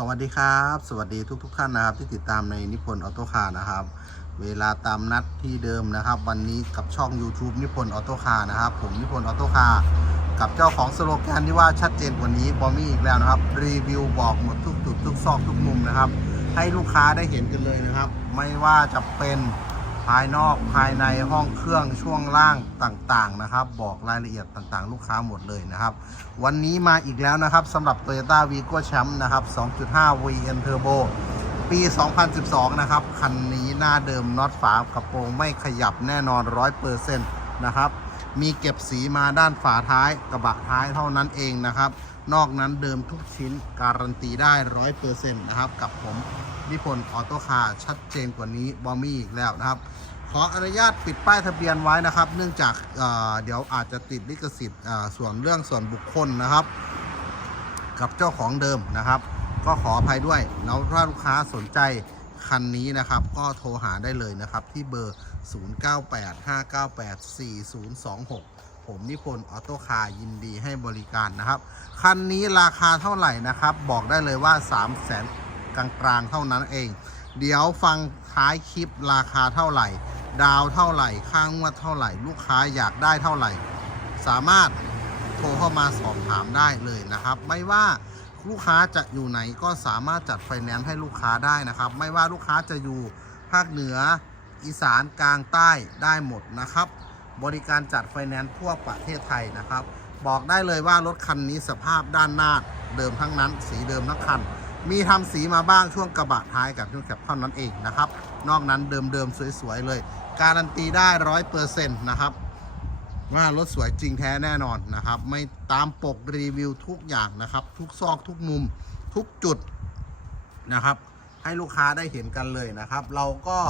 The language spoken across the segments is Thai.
สวัสดีครับ สวัสดีทุกทท่านนะครับ ที่ติดตามในนิพนธ์ออโต้คาร์นะครับ เวลาตามนัดที่เดิมนะครับ วันนี้กับช่อง YouTube นิพนธ์ออโต้คาร์นะครับ ผมนิพนธ์ออโต้คาร์กับเจ้าของสโลแกนที่ว่าชัดเจนกว่านี้บอมี่อีกแล้วนะครับ รีวิวบอกหมดทุกจุดทุกซอกทุกมุมนะครับ ให้ลูกค้าได้เห็นกันเลยนะครับ ไม่ว่าจะเป็น ภายนอกภายในห้องเครื่องช่วงล่างต่างๆนะครับ บอกรายละเอียดต่างๆ ลูกค้าหมดเลยนะครับ วันนี้มาอีกแล้วนะครับสำหรับ Toyota Vigo Champ นะครับ 2.5 VN Turbo ปี 2012 นะครับ คันนี้หน้าเดิมน็อตฝากระโปรงไม่ขยับแน่นอน 100%นะครับ มีเก็บสีมาด้านฝาท้ายกระบะท้ายเท่านั้นเองนะครับ นอกนั้นเดิมทุกชิ้นการันตีได้ 100%นะครับ กับผม นิพนธ์ออโต้คาร์ชัดเจนกว่านี้บอมี่อีกแล้วนะครับ ขออนุญาตปิดป้ายทะเบียนไว้นะครับ เนื่องจากเเดี๋ยวอาจจะติดลิขสิทธิ์ส่วนเรื่องส่วนบุคคลนะครับ กับเจ้าของเดิมนะครับ ก็ขออภัยด้วยแล้วถ้าลูกค้าสนใจคันนี้นะครับ ก็โทรหาได้เลยนะครับ ที่เบอร์ 0985984026 ผมนิพนธ์ออโต้คาร์ยินดีให้บริการนะครับ คันนี้ราคาเท่าไหร่นะครับ บอกได้เลยว่า 3 0 0แสน กลางๆ เท่านั้นเอง เดี๋ยวฟังท้ายคลิปราคาเท่าไหร่ ดาวเท่าไหร่ ค่างวดเท่าไหร่ ลูกค้าอยากได้เท่าไหร่ สามารถโทรเข้ามาสอบถามได้เลยนะครับ ไม่ว่าลูกค้าจะอยู่ไหนก็สามารถจัดไฟแนนซ์ให้ลูกค้าได้นะครับ ไม่ว่าลูกค้าจะอยู่ภาคเหนืออีสานกลางใต้ได้หมดนะครับ บริการจัดไฟแนนซ์ทั่วประเทศไทยนะครับ บอกได้เลยว่ารถคันนี้สภาพด้านหน้าเดิมทั้งนั้น สีเดิมทั้งคัน มีทำสีมาบ้างช่วงกระบะท้ายกับช่วงแคปเท่านั้นเองนะครับ นอกนั้นเดิมๆสวยๆเลย การันตีได้ร้อยเปอร์เซ็นต์นะครับ ว่ารถสวยจริงแท้แน่นอนนะครับ ไม่ตามปกรีวิวทุกอย่างนะครับ ทุกซอกทุกมุมทุกจุดนะครับ ให้ลูกค้าได้เห็นกันเลยนะครับ เราก็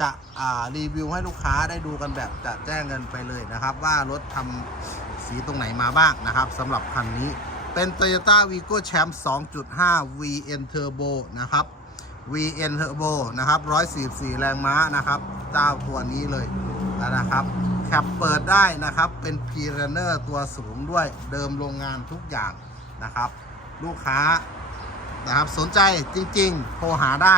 จะอ่ารีวิวให้ลูกค้าได้ดูกันแบบจะแจ้งกันไปเลยนะครับ ว่ารถทำสีตรงไหนมาบ้างนะครับสำหรับคันนี้ เป็น Toyota Vigo Champ 2.5 VN Turbo นะครับ VN Turbo นะครับ 144 แรงม้านะครับเจ้าตัวนี้เลยนะครับแคปเปิดได้นะครับ เป็น p r u n n e r ตัวสูงด้วยเดิมโรงงานทุกอย่างนะครับ ลูกค้านะครับสนใจจริงๆ โทรหาได้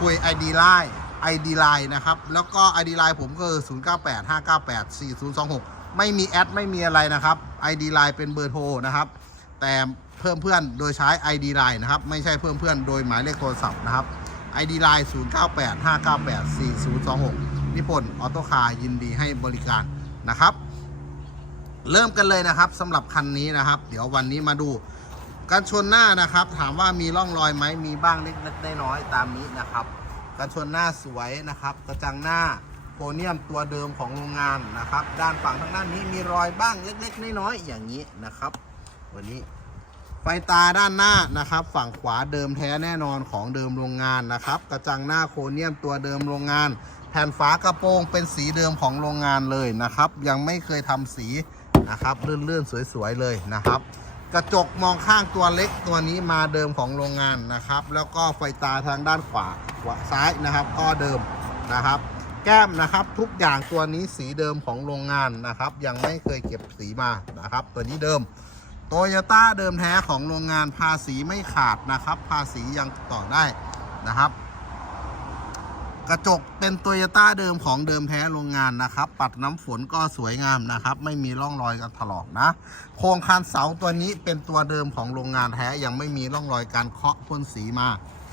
คุย ID Line ID Line นะครับ แล้วก็ ID Line ผมก็คือ 0985984026 ไม่มีแอด ไม่มีอะไรนะครับ ID Line เป็นเบอร์โทรนะครับ แต่เพิ่มเพื่อนโดยใช้ ID Line นะครับ ไม่ใช่เพิ่มเพื่อนโดยหมายเลขโทรศัพท์นะครับ ID Line 0985984026 นิพนธ์ออโต้คาร์ยินดีให้บริการนะครับ เริ่มกันเลยนะครับสำหรับคันนี้นะครับ เดี๋ยววันนี้มาดูการชนหน้านะครับ ถามว่ามีร่องรอยไหมมีบ้างเล็กๆน้อยๆตามนี้นะครับการชนหน้าสวยนะครับ กระจังหน้าโพเนียมตัวเดิมของโรงงานนะครับ ด้านฝั่งทางด้านนี้มีรอยบ้างเล็ก ๆ น้อยๆอย่างนี้นะครับ วันนี้ ไฟตาด้านหน้านะครับ ฝั่งขวาเดิมแท้แน่นอนของเดิมโรงงานนะครับ กระจังหน้าโครเนียมตัวเดิมโรงงาน แผ่นฝากระโปรงเป็นสีเดิมของโรงงานเลยนะครับ ยังไม่เคยทำสีนะครับเลื่อนๆสวยๆเลยนะครับ กระจกมองข้างตัวเล็กตัวนี้มาเดิมของโรงงานนะครับ แล้วก็ไฟตาทางด้านขวาขวาซ้ายนะครับ ก็เดิมนะครับแก้มนะครับทุกอย่างตัวนี้สีเดิมของโรงงานนะครับ ยังไม่เคยเก็บสีมานะครับ ตัวนี้เดิม โตโยต้าเดิมแท้ของโรงงานภาษีไม่ขาดนะครับ ภาษียังต่อได้นะครับ กระจกเป็นโตโยต้าเดิมของเดิมแท้โรงงานนะครับ ปัดน้ำฝนก็สวยงามนะครับ ไม่มีร่องรอยการถลอกนะ โครงคานเสาตัวนี้เป็นตัวเดิมของโรงงานแท้ยังไม่มีร่องรอยการเคาะพ่นสีมา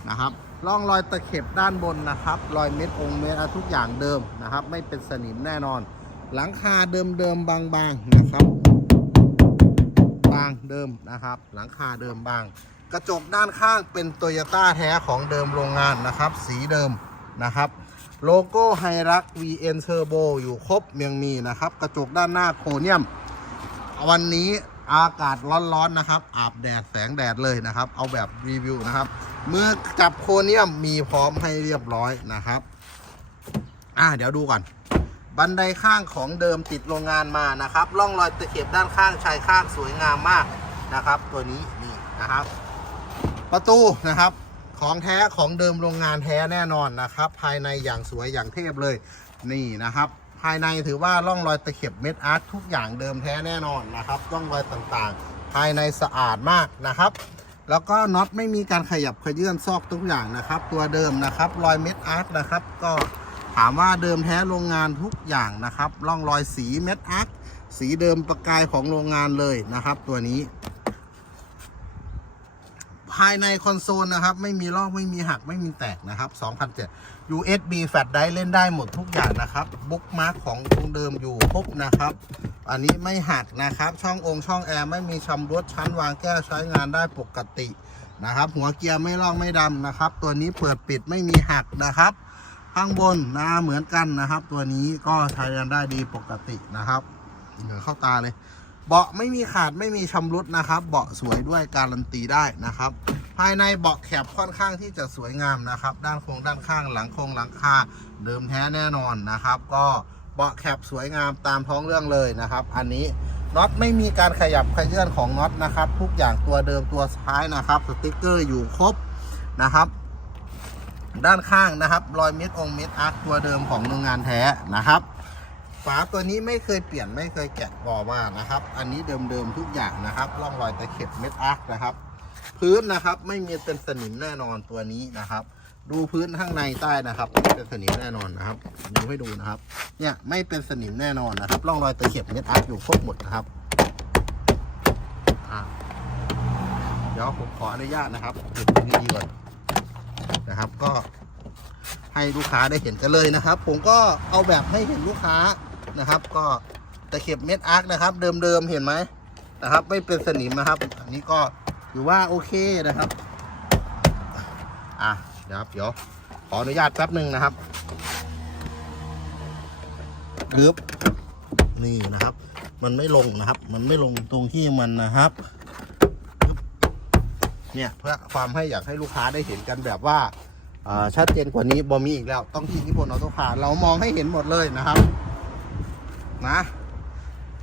นะครับร่องรอยตะเข็บด้านบนนะครับ รอยเม็ดองเม็ดอะไรทุกอย่างเดิมนะครับ ไม่เป็นสนิมแน่นอน หลังคาเดิมๆบางๆนะครับ บางเดิมนะครับ หลังคาเดิมบาง กระจกด้านข้างเป็นโตโยต้าแท้ของเดิมโรงงานนะครับ สีเดิมนะครับ โลโก้ไฮรัก VN Turbo อยู่ครบยังมีนะครับ กระจกด้านหน้าโครเนียม วันนี้อากาศร้อนๆนะครับ อาบแดดแสงแดดเลยนะครับ เอาแบบรีวิวนะครับมือจับโครเนียมมีพร้อมให้เรียบร้อยนะครับ อะเดี๋ยวดูก่อน บันไดข้างของเดิมติดโรงงานมานะครับร่องรอยตะเข็บด้านข้างชายข้างสวยงามมากนะครับ ตัวนี้นี่นะครับ ประตูนะครับของแท้ของเดิมโรงงานแท้แน่นอนนะครับ ภายในอย่างสวยอย่างเทพเลยนี่นะครับ ภายในถือว่าร่องรอยตะเข็บเม็ดอาร์ตทุกอย่างเดิมแท้แน่นอนนะครับร่องรอยต่างๆ ภายในสะอาดมากนะครับแล้วก็น็อตไม่มีการขยับขยื่นซอกทุกอย่างนะครับ ตัวเดิมนะครับ รอยเม็ดอาร์คนะครับ ก็ ถามว่าเดิมแท้โรงงานทุกอย่างนะครับร่องรอยสีเม็ดอาร์คสีเดิมประกายของโรงงานเลยนะครับ ตัวนี้ ภายในคอนโซลนะครับ ไม่มีลอกไม่มีหักไม่มีแตกนะครับ2007 USB แฟลชไดร์เล่นได้หมดทุกอย่างนะครับบุ๊กมาร์กของตรงเดิมอยู่ครบนะครับ อันนี้ไม่หักนะครับ ช่ององค์ช่องแอร์ไม่มีชำรุดชั้นวางแก้วใช้งานได้ปกตินะครับ หัวเกียร์ไม่ลอกไม่ดำนะครับ ตัวนี้เปิดปิดไม่มีหักนะครับ ข้างบนนะเหมือนกันนะครับ ตัวนี้ก็ใช้งานได้ดีปกตินะครับเหนือเข้าตาเลย เบาะไม่มีขาดไม่มีชำรุดนะครับ เบาะสวยด้วยการันตีได้นะครับ ภายในเบาะแคบค่อนข้างที่จะสวยงามนะครับ ด้านโครงด้านข้างหลังโครงหลังคาเดิมแท้แน่นอนนะครับ ก็เบาะแคบสวยงามตามท้องเรื่องเลยนะครับ อันนี้น็อตไม่มีการขยับขยื่นของน็อตนะครับ ทุกอย่างตัวเดิมตัวท้ายนะครับ สติกเกอร์อยู่ครบนะครับ ด้านข้างนะครับรอยเม็ดองเม็ดอาร์คตัวเดิมของโรงงานแท้นะครับฝาตัวนี้ไม่เคยเปลี่ยนไม่เคยแกะบอมานะครับ อันนี้เดิมๆทุกอย่างนะครับร่องรอยตะเข็บเม็ดอาร์คนะครับ พื้นนะครับไม่มีเป็นสนิมแน่นอนตัวนี้นะครับ ดูพื้นข้างในใต้นะครับไม่เป็นสนิมแน่นอนนะครับ ดูให้ดูนะครับ เนี่ยไม่เป็นสนิมแน่นอนนะครับร่องรอยตะเข็บเม็ดอาร์คอยู่ครบหมดนะครับเดี๋ยวผมขออนุญาตนะครับเก็บตรงนี้ดีก่อน นะครับ ก็ให้ลูกค้าได้เห็นกันเลยนะครับ ผมก็เอาแบบให้เห็นลูกค้านะครับ ก็ตะเข็บเม็ดอาร์คนะครับ เดิมๆเห็นไหมนะครับ ไม่เป็นสนิมนะครับ อันนี้ก็ถือว่าโอเคนะครับ อะเดี๋ยวครับเดี๋ยวขออนุญาตแป๊บหนึ่งนะครับยึบนี่นะครับ มันไม่ลงนะครับ มันไม่ลงตรงที่มันนะครับ เนี่ยเพื่อความให้อยากให้ลูกค้าได้เห็นกันแบบว่าชัดเจนกว่านี้บอมีอีกแล้ว ต้องที่นิพนธ์ออโต้คาร์เรามองให้เห็นหมดเลยนะครับ นะ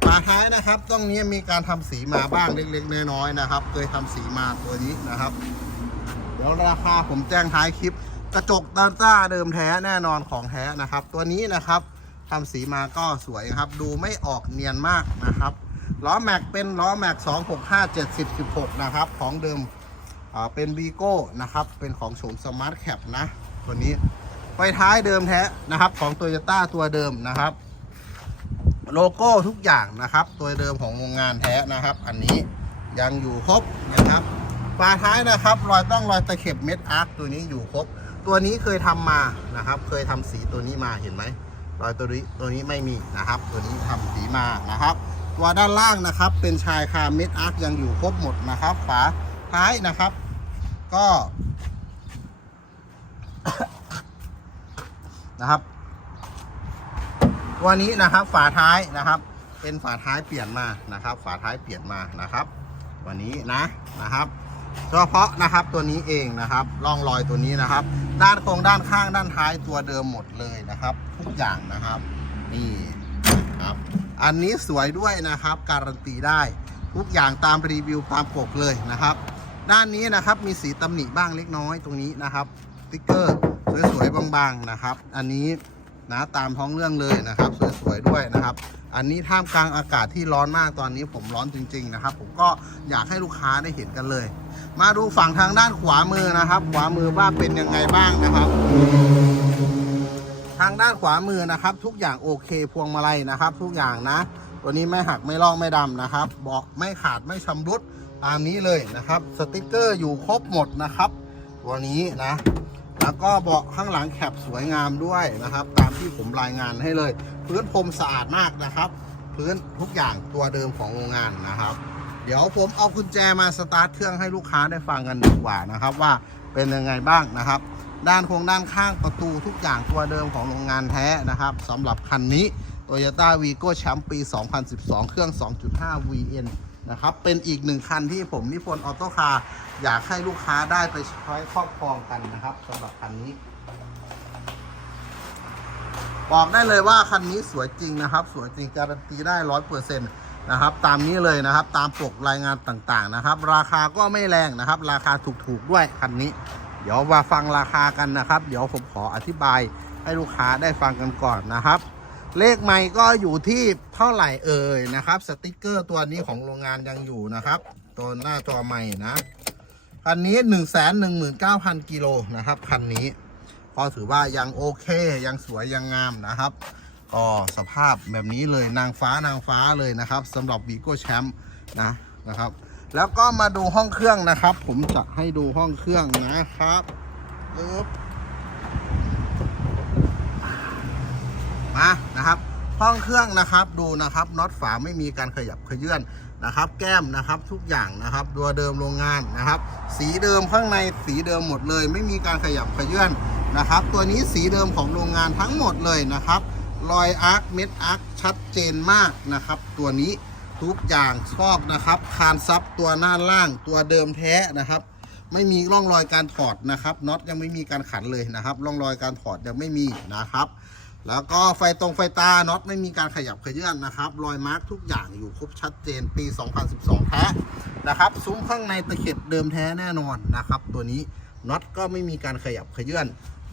ฝาท้ายนะครับต้องนี้มีการทำสีมาบ้างเล็กๆน้อยๆนะครับ เคยทำสีมาตัวนี้นะครับ เดี๋ยวราคาผมแจ้งท้ายคลิป กระจกด้านต้าเดิมแท้แน่นอนของแท้นะครับ ตัวนี้นะครับทำสีมาก็สวยครับ ดูไม่ออกเนียนมากนะครับล้อแม็กเป็นล้อแม็ก 265 70 16 นะครับ ของเดิม เป็นวีโก้นะครับ เป็นของโฉมสมาร์ทแคปนะ ตัวนี้ไฟท้ายเดิมแท้นะครับ ของ t o y ยต้าตัวเดิมนะครับ โลโก้ทุกอย่างนะครับ ตัวเดิมของโรงงานแท้นะครับ อันนี้ยังอยู่ครบนะครับฝาท้ายนะครับ รอยต้องรอยตะเข็บเม็ดอาร์คตัวนี้อยู่ครบ ตัวนี้เคยทำมานะครับ เคยทำสีตัวนี้มาเห็นไหมรอยตัวนี้ตัวนี้ไม่มีนะครับ ตัวนี้ทำสีมานะครับ ตัวด้านล่างนะครับ เป็นชายคาเม็ดอาร์คยังอยู่ครบหมดนะครับ ฝา ท้ายนะครับ ก็นะครับตัวนี้นะครับฝาท้ายนะครับ เป็นฝาท้ายเปลี่ยนมานะครับ ฝาท้ายเปลี่ยนมานะครับ วันนี้นะนะครับเฉพาะนะครับตัวนี้เองนะครับร่องรอยตัวนี้นะครับ ด้านโครงด้านข้างด้านท้ายตัวเดิมหมดเลยนะครับ ทุกอย่างนะครับนี่ครับ อันนี้สวยด้วยนะครับ การันตีได้ทุกอย่างตามรีวิวตามปกเลยนะครับ ด้านนี้นะครับมีสีตำหนิบ้างเล็กน้อยตรงนี้นะครับสติ๊กเกอร์สวยๆบางๆนะครับ อันนี้นะตามท้องเรื่องเลยนะครับ สวยๆด้วยนะครับ อันนี้ท่ามกลางอากาศที่ร้อนมากตอนนี้ผมร้อนจริง ๆ นะครับ ผมก็อยากให้ลูกค้าได้เห็นกันเลย มาดูฝั่งทางด้านขวามือนะครับ ขวามือว่าเป็นยังไงบ้างนะครับทางด้านขวามือนะครับ ทุกอย่างโอเคพวงมาลัยนะครับ ทุกอย่างนะ ตัวนี้ไม่หักไม่ลอกไม่ดำนะครับเบาะไม่ขาดไม่ชำรุด ตามนี้เลยนะครับสติกเกอร์อยู่ครบหมดนะครับ ตัวนี้นะ แล้วก็เบาะข้างหลังแคปสวยงามด้วยนะครับ ตามที่ผมรายงานให้เลย พื้นพรมสะอาดมากนะครับ พื้นทุกอย่างตัวเดิมของโรงงานนะครับ เดี๋ยวผมเอากุญแจมาสตาร์ทเครื่องให้ลูกค้าได้ฟังกันดีกว่านะครับ ว่าเป็นยังไงบ้างนะครับด้านโครงด้านข้างประตูทุกอย่างตัวเดิมของโรงงานแท้นะครับสำหรับคันนี้ Toyota Vigo Champ ปี 2012 เครื่อง 2.5 VN นะครับ เป็นอีกหนึ่งคันที่ผมนิพนธ์ออโต้คาร์อยากให้ลูกค้าได้ไปใช้ครอบครองกันนะครับสำหรับคันนี้ บอกได้เลยว่าคันนี้สวยจริงนะครับ สวยจริงการันตีได้ร้อยเปอร์เซ็นต์นะครับ ตามนี้เลยนะครับ ตามปกรายงานต่างๆนะครับ ราคาก็ไม่แรงนะครับ ราคาถูกๆด้วยคันนี้ เดี๋ยวมาฟังราคากันนะครับ เดี๋ยวผมขออธิบายให้ลูกค้าได้ฟังกันก่อนนะครับ เลขใหม่ก็อยู่ที่เท่าไหร่เอ่ยนะครับ สติกเกอร์ตัวนี้ของโรงงานยังอยู่นะครับ ตัวหน้าจอใหม่นะคันนี้1 1 9 0 0 0กิโลนะครับคันนี้ก็ถือว่ายังโอเคยังสวยยังงามนะครับก็สภาพแบบนี้เลยนางฟ้านางฟ้าเลยนะครับสำหรับวีโก้แชมป์นะนะครับ แล้วก็มาดูห้องเครื่องนะครับ ผมจะให้ดูห้องเครื่องนะครับปึ๊บ มานะครับห้องเครื่องนะครับดูนะครับน็อตฝาไม่มีการขยับขยื่นนะครับ แก้มนะครับทุกอย่างนะครับตัวเดิมโรงงานนะครับ สีเดิมข้างในสีเดิมหมดเลย ไม่มีการขยับขยื่นนะครับ ตัวนี้สีเดิมของโรงงานทั้งหมดเลยนะครับรอยอาร์คเม็ดอาร์คชัดเจนมากนะครับ ตัวนี้ทุกอย่างชอกนะครับคานซับตัวหน้าล่างตัวเดิมแท้นะครับ ไม่มีร่องรอยการถอดนะครับน็อตยังไม่มีการขันเลยนะครับ ร่องรอยการถอดยังไม่มีนะครับ แล้วก็ไฟตรงไฟตาน็อตไม่มีการขยับขยื่นนะครับ รอยมาร์กทุกอย่างอยู่ครบชัดเจนปี 2012 แท้นะครับ ซุ้มข้างในตะเข็บเดิมแท้แน่นอนนะครับ ตัวนี้น็อตก็ไม่มีการขยับขยื่น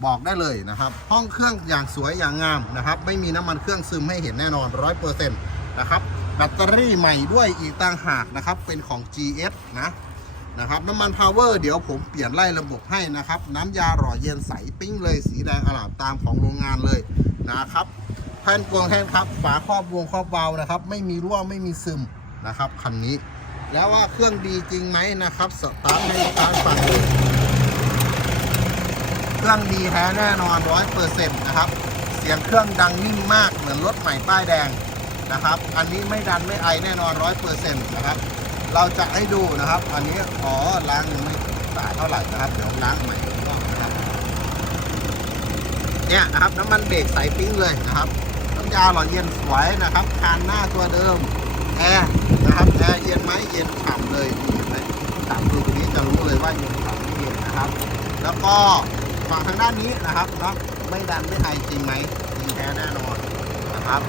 บอกได้เลยนะครับ ห้องเครื่องอย่างสวยอย่างงามนะครับ ไม่มีน้ำมันเครื่องซึมให้เห็นแน่นอน100%นะครับแบตเตอรี่ใหม่ด้วยอีกต่างหากนะครับ เป็นของ GS นะนะครับน้ำมันพาวเวอร์เดี๋ยวผมเปลี่ยนไล่ระบบให้นะครับ น้ำยาหล่อเย็นใสปิ้งเลยสีแดงอลามตามของโรงงานเลย นะครับแผ่นกรองแทนครับฝาครอบวงครอบเบานะครับ ไม่มีรั่วไม่มีซึมนะครับคันนี้ แล้วว่าเครื่องดีจริงไหมนะครับสตาร์ทให้ลูกค้าฟังเครื่องดีแท้แน่นอนร้อยเปอร์เซ็นต์นะครับ เสียงเครื่องดังนิ่มมากเหมือนรถใหม่ป้ายแดงนะครับ อันนี้ไม่ดันไม่ไอแน่นอนร้อยเปอร์เซ็นต์นะครับ เราจะให้ดูนะครับ อันนี้ขอล้างยังไม่สะอาดเท่าไหร่นะครับ เดี๋ยวล้างใหม่อีกรอบนะครับ เนี่ยนะครับน้ำมันเบรกใสปิ้งเลยนะครับน้ำยาหล่อเย็นสวยนะครับคานหน้าตัวเดิมแอร์นะครับแอร์เย็นไหมเย็นฉ่ำเลยเห็นไหมถามดูตรงนี้จะรู้เลยว่าเย็นฉ่ำไม่เย็นนะครับ แล้วก็ฝั่งทางด้านนี้นะครับเนาะไม่ดันไม่ไอจริงไหมจริงแท้แน่นอนนะครับ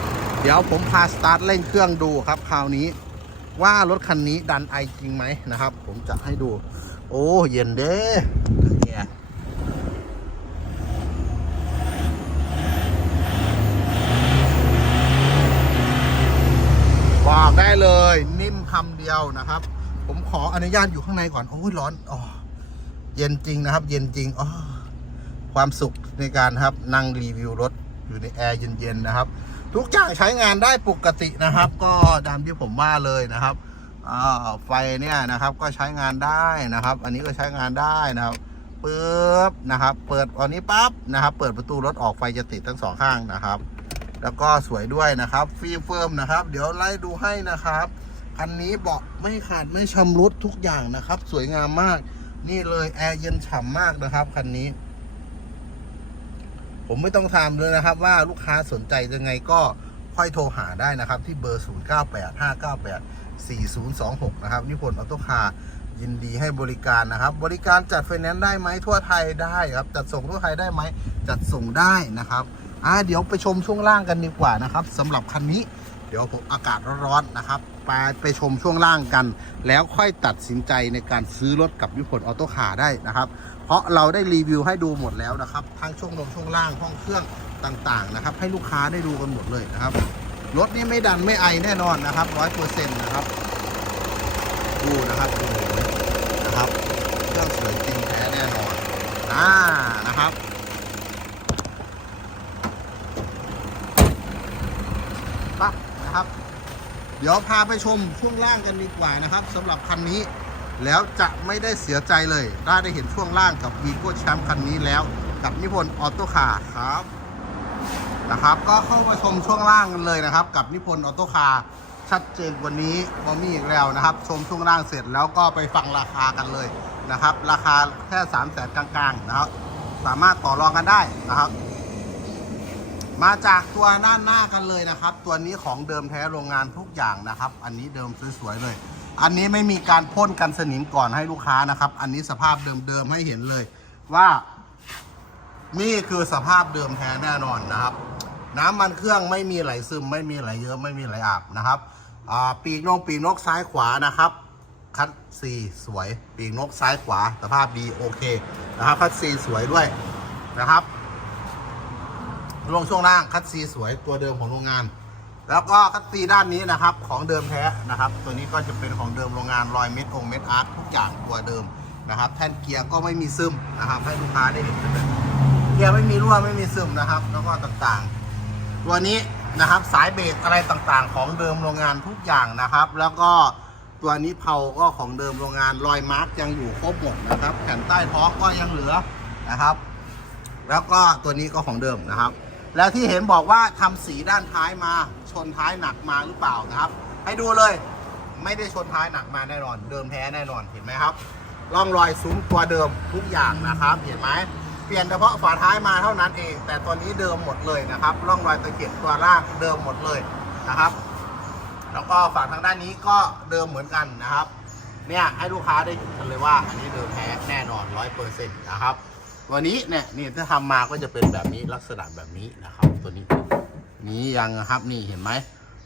เดี๋ยวผมพาสตาร์ทเร่งเครื่องดูครับคราวนี้ว่ารถคันนี้ดันไอจริงไหมนะครับ ผมจะให้ดู โอ้เย็นเด้อเนี่ย บอกได้เลย นิ่มคำเดียวนะครับ ผมขออนุญาตอยู่ข้างในก่อน โอ้ยร้อนอ๋อเย็นจริงนะครับ เย็นจริงอ๋อความสุขในการครับนั่งรีวิวรถอยู่ในแอร์เย็นๆนะครับ ทุกอย่างใช้งานได้ปกตินะครับ ก็ตามที่ผมว่าเลยนะครับอ่าไฟเนี่ยนะครับก็ใช้งานได้นะครับ อันนี้ก็ใช้งานได้นะครับปึ๊บนะครับ เปิดอันนี้ปั๊บนะครับ เปิดประตูรถออกไฟจะติดทั้งสองข้างนะครับ แล้วก็สวยด้วยนะครับฟรีเฟิร์มนะครับ เดี๋ยวไล่ดูให้นะครับคันนี้เบาะไม่ขาดไม่ชำรุดทุกอย่างนะครับ สวยงามมาก นี่เลยแอร์เย็นฉ่ำมากนะครับคันนี้ ผมไม่ต้องถามเลยนะครับ ว่าลูกค้าสนใจยังไงก็ค่อยโทรหาได้นะครับ ที่เบอร์ 0985984026 นะครับนิพนธ์ออโต้คาร์ยินดีให้บริการนะครับ บริการจัดไฟแนนซ์ได้ไหมทั่วไทยได้ครับ จัดส่งทั่วไทยได้ไหมจัดส่งได้นะครับ อ่าเดี๋ยวไปชมช่วงล่างกันดีกว่านะครับสำหรับคันนี้ เดี๋ยวผมอากาศร้อนๆนะครับ ไปไปชมช่วงล่างกัน แล้วค่อยตัดสินใจในการซื้อรถกับวิพลออโต้คาร์ได้นะครับ เพราะเราได้รีวิวให้ดูหมดแล้วนะครับ ทั้งช่วงลมช่วงล่างห้องเครื่องต่างๆนะครับ ให้ลูกค้าได้ดูกันหมดเลยนะครับรถนี้ไม่ดันไม่ไอแน่นอนนะครับร้อยเปอร์เซ็นต์นะครับดูนะครับดูนะครับเครื่องสวยจริงแท้แน่นอนอ่านะครับ เดี๋ยวพาไปชมช่วงล่างกันดีกว่านะครับสำหรับคันนี้ แล้วจะไม่ได้เสียใจเลยได้ได้เห็นช่วงล่างกับวีโก้แชมป์คันนี้แล้ว กับนิพนธ์ออโต้คาร์ครับนะครับก็เข้ามาชมช่วงล่างกันเลยนะครับ กับนิพนธ์ออโต้คาร์ชัดเจนวันนี้บอมี่อีกแล้วนะครับ ชมช่วงล่างเสร็จแล้วก็ไปฟังราคากันเลยนะครับ ราคาแค่3ามแสนกลางๆนะครับ สามารถต่อรองกันได้นะครับ มาจากตัวด้านหน้ากันเลยนะครับ ตัวนี้ของเดิมแท้โรงงานทุกอย่างนะครับ อันนี้เดิมสวยๆเลย อันนี้ไม่มีการพ่นกันสนิมก่อนให้ลูกค้านะครับ อันนี้สภาพเดิมๆให้เห็นเลยว่านี่คือสภาพเดิมแท้แน่นอนนะครับ น้ำมันเครื่องไม่มีไหลซึม ไม่มีไหลเยอะไม่มีไหลอาบนะครับปีกนกปีกนกซ้ายขวานะครับ คัดซีสวย ปีกนกซ้ายขวา สภาพดีโอเคนะครับคัดซีสวยด้วยนะครับ ลงช่วงล่างคัดซีสวยตัวเดิมของโรงงาน แล้วก็คัดซีด้านนี้นะครับของเดิมแท้นะครับ ตัวนี้ก็จะเป็นของเดิมโรงงานรอยเม็ดองเม็ดอาร์ตทุกอย่างตัวเดิมนะครับ แท่นเกียร์ก็ไม่มีซึมนะครับ ให้ลูกค้าได้เห็นกันเลยเกียร์ไม่มีรั่วไม่มีซึมนะครับ แล้วก็ต่างๆ ตัวนี้นะครับสายเบรกอะไรต่างๆ ของเดิมโรงงานทุกอย่างนะครับ แล้วก็ตัวนี้เผาก็ของเดิมโรงงานรอยมาร์กยังอยู่ครบหมดนะครับแผ่นใต้ท้องก็ยังเหลือนะครับ แล้วก็ตัวนี้ก็ของเดิมนะครับ แล้วที่เห็นบอกว่าทำสีด้านท้ายมา ชนท้ายหนักมาหรือเปล่านะครับ ให้ดูเลย ไม่ได้ชนท้ายหนักมาแน่นอน เดิมแท้แน่นอนเห็นไหมครับร่องรอยซุ้มตัวเดิมทุกอย่างนะครับ เห็นไหมเปลี่ยนเฉพาะฝาท้ายมาเท่านั้นเอง แต่ตัวนี้เดิมหมดเลยนะครับ ร่องรอยตะเกียบตัวล่างเดิมหมดเลยนะครับ แล้วก็ฝั่งทางด้านนี้ก็เดิมเหมือนกันนะครับ เนี่ยให้ลูกค้าได้เห็นกันเลยว่าอันนี้เดิมแท้แน่นอนร้อยเปอร์เซ็นต์นะครับ วันนี้เนี่ยนี่ถ้าทำมาก็จะเป็นแบบนี้ลักษณะแบบนี้นะครับ ตัวนี้นี้ยังนะครับนี่เห็นไหม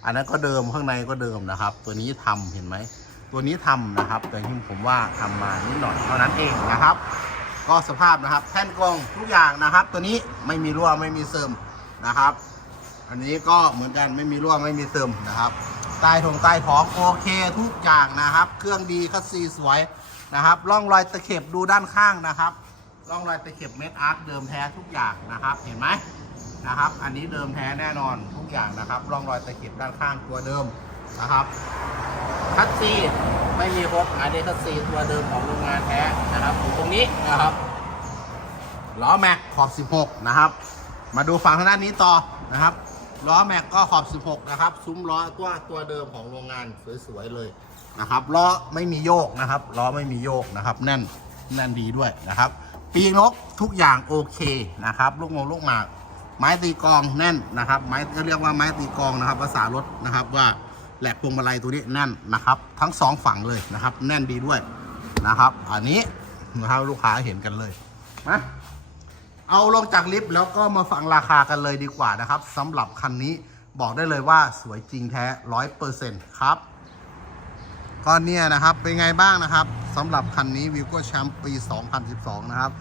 อันนั้นก็เดิมข้างในก็เดิมนะครับ ตัวนี้ทำเห็นไหมตัวนี้ทำนะครับ แต่ที่ผมว่าทำมานิดหน่อยเท่านั้นเองนะครับ ก็สภาพนะครับแท่นกรองทุกอย่างนะครับ ตัวนี้ไม่มีรั่วไม่มีซึมนะครับ อันนี้ก็เหมือนกันไม่มีรั่วไม่มีซึมนะครับใต้ทงใต้ท้องโอเคทุกอย่างนะครับ เครื่องดีคัสซีสวยนะครับร่องรอยตะเข็บดูด้านข้างนะครับ ร่องรอยตะเข็บเม็ดอาร์คเดิมแท้ทุกอย่างนะครับ เห็นไหมนะครับ อันนี้เดิมแท้แน่นอนทุกอย่างนะครับ ร่องรอยตะเข็บด้านข้างตัวเดิมนะครับคัสซีไม่มีครบอันนี้คัสซีตัวเดิมของโรงงานแท้นะครับอยู่ตรงนี้นะครับล้อแม็กขอบ 16 นะครับ มาดูฝั่งทางด้านนี้ต่อนะครับล้อแม็กก็ขอบ 16 นะครับ ซุ้มล้อตัวตัวเดิมของโรงงานสวยๆเลยนะครับล้อไม่มีโยกนะครับล้อไม่มีโยกนะครับ แน่นแน่นดีด้วยนะครับ ปีกนกทุกอย่างโอเคนะครับลูกมงลูกหมาก ไม้ตีกองแน่นนะครับ ไม้ก็เรียกว่าไม้ตีกองนะครับภาษารถนะครับว่าแหลกพวงมาลัยตัวนี้แน่นนะครับ ทั้งสองฝั่งเลยนะครับ แน่นดีด้วยนะครับ อันนี้นะครับลูกค้าเห็นกันเลยนะเอาลงจากลิฟต์แล้วก็มาฟังราคากันเลยดีกว่านะครับสำหรับคันนี้บอกได้เลยว่าสวยจริงแท้ร้อยเปอร์เซ็นต์ครับ ก็เนี่ยนะครับเป็นไงบ้างนะครับสำหรับคันนี้วิวโก้แชมป์ปี 2012 นะครับ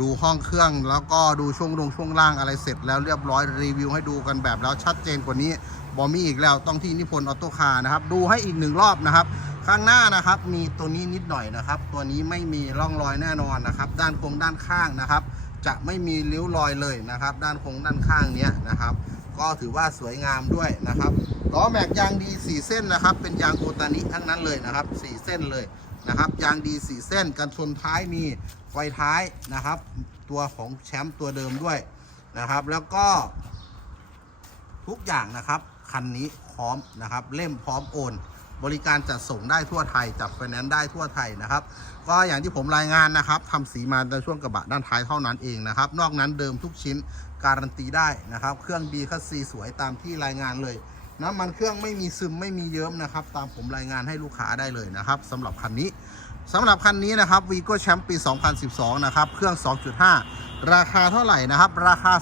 ดูห้องเครื่องแล้วก็ดูช่วงลงช่วงล่างอะไรเสร็จแล้วเรียบร้อยรีวิวให้ดูกันแบบแล้วชัดเจนกว่านี้บอมี่อีกแล้วต้องที่นิพนธ์ออโต้คาร์นะครับ ดูให้อีกหนึ่งรอบนะครับ ข้างหน้านะครับมีตัวนี้นิดหน่อยนะครับ ตัวนี้ไม่มีร่องรอยแน่นอนนะครับ ด้านโครงด้านข้างนะครับ จะไม่มีริ้วรอยเลยนะครับ ด้านโครงด้านข้างเนี้ยนะครับ ก็ถือว่าสวยงามด้วยนะครับล้อแม็กยางดี4เส้นนะครับ เป็นยางโอตานิทั้งนั้นเลยนะครับ 4 เส้นเลยนะครับ ยางดี 4 เส้น กันชนท้ายมีไฟท้ายนะครับ ตัวของแชมป์ตัวเดิมด้วยนะครับ แล้วก็ทุกอย่างนะครับ คันนี้พร้อมนะครับ เล่มพร้อมโอน บริการจัดส่งได้ทั่วไทย จับไฟแนนซ์ได้ทั่วไทยนะครับ ก็อย่างที่ผมรายงานนะครับทำสีมาในช่วงกระบะด้านท้ายเท่านั้นเองนะครับ นอกนั้นเดิมทุกชิ้นการันตีได้นะครับ เครื่องดีคัสซีสวยตามที่รายงานเลย น้ำมันเครื่องไม่มีซึมไม่มีเยิ้มนะครับ ตามผมรายงานให้ลูกค้าได้เลยนะครับสำหรับคันนี้สำหรับคันนี้นะครับวีโก้แชมป์ปี 2012 นะครับ เครื่อง 2.5 ราคาเท่าไหร่นะครับ ราคา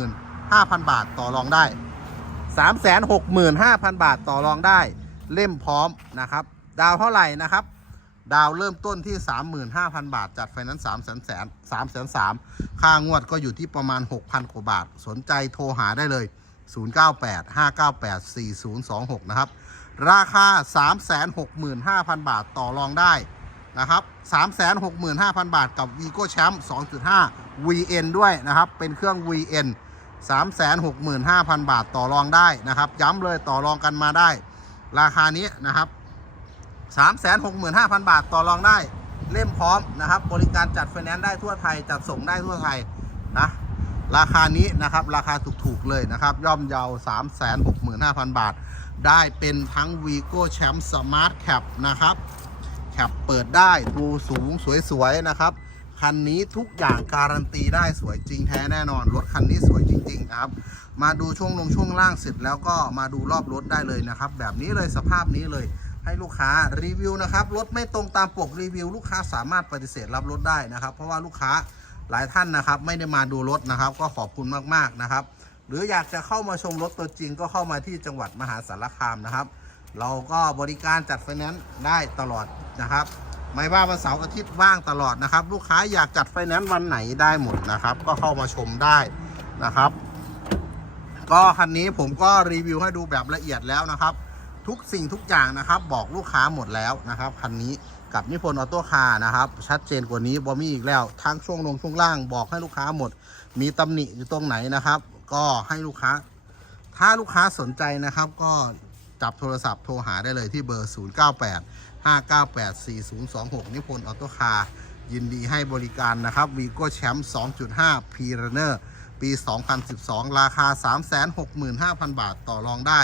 365,000 บาทต่อรองได้ 365,000 บาทต่อรองได้ เล่มพร้อมนะครับ ดาวเท่าไหร่นะครับดาวเริ่มต้นที่ 35,000 บาท จัดไฟนั้น3 0 0 0 0 0 3 0 0 0 ค่างวดก็อยู่ที่ประมาณ 6,000 กว่าบาท สนใจโทรหาได้เลย 098 598 4026 นะครับ ราคา 365,000 บาทต่อรองได้นะครับ 365,000 บาทกับ Vigo Champ 2.5 VN ด้วยนะครับ เป็นเครื่อง VN 365,000 บาทต่อรองได้นะครับ ย้ำเลยต่อรองกันมาได้ ราคานี้นะครับ 365,000 บาทต่อรองได้ เล่มพร้อมนะครับ บริการจัดไฟแนนซ์ได้ทั่วไทย จัดส่งได้ทั่วไทยนะ ราคานี้นะครับราคาถูกๆเลยนะครับ ย่อมเยา 365,000 บาท ได้เป็นทั้ง Vigo Champ Smart Cap นะครับแคปเปิดได้ดูสูงสวยๆนะครับ คันนี้ทุกอย่างการันตีได้สวยจริงแท้แน่นอน รถคันนี้สวยจริงๆครับ มาดูช่วงลงช่วงล่างเสร็จแล้วก็มาดูรอบรถได้เลยนะครับ แบบนี้เลยสภาพนี้เลยให้ลูกค้ารีวิวนะครับ รถไม่ตรงตามปกรีวิว ลูกค้าสามารถปฏิเสธรับรถได้นะครับ เพราะว่าลูกค้า หลายท่านนะครับ ไม่ได้มาดูรถนะครับ ก็ขอบคุณมากๆนะครับ หรืออยากจะเข้ามาชมรถตัวจริงก็เข้ามาที่จังหวัดมหาสารคามนะครับ เราก็บริการจัดไฟแนนซ์ได้ตลอดนะครับ ไม่ว่าวันเสาร์อาทิตย์ว่างตลอดนะครับ ลูกค้าอยากจัดไฟแนนซ์วันไหนได้หมดนะครับ ก็เข้ามาชมได้นะครับ ก็คันนี้ผมก็รีวิวให้ดูแบบละเอียดแล้วนะครับ ทุกสิ่งทุกอย่างนะครับ บอกลูกค้าหมดแล้วนะครับคันนี้ กับนิพนธ์ออโต้คาร์นะครับ ชัดเจนกว่านี้บอมี่อีกแล้วทั้งช่วงลงช่วงล่างบอกให้ลูกค้าหมด มีตำหนิอยู่ตรงไหนนะครับ ก็ให้ลูกค้า ถ้าลูกค้าสนใจนะครับ ก็จับโทรศัพท์โทรหาได้เลยที่เบอร์ 098 598 4026 นิพนธ์ออโต้คาร์ยินดีให้บริการนะครับวีโก้แชมป์2.5 p r u n n e r ปี 2012 ราคา 365,000 บาทต่อรองได้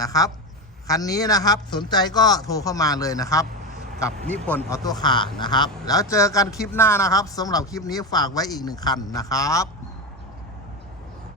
นะครับ คันนี้นะครับสนใจก็โทรเข้ามาเลยนะครับ กับนิพนธ์ออโต้คาร์นะครับ แล้วเจอกันคลิปหน้านะครับสำหรับคลิปนี้ฝากไว้อีกหนึ่งคันนะครับ